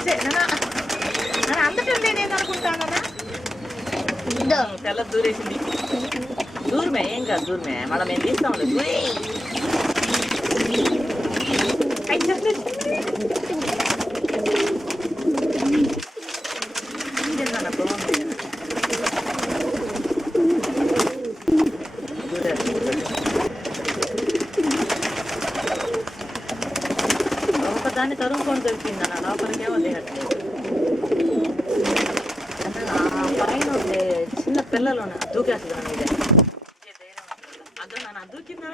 నన్ను అందుకని నేనేది అనుకుంటానన్నా తెల్ల దూరేసింది దూరమే ఏం కాదు దూరమే మళ్ళీ మేము తీస్తాంలే దూరే ఒకదాన్ని తరుముకొని దొరికింది అన్న లోపలికేమో దిగట్లేదు పైన ఉండే చిన్న పిల్లలు దూకేస్తుంది మీద అదో నన్ను దూకిందా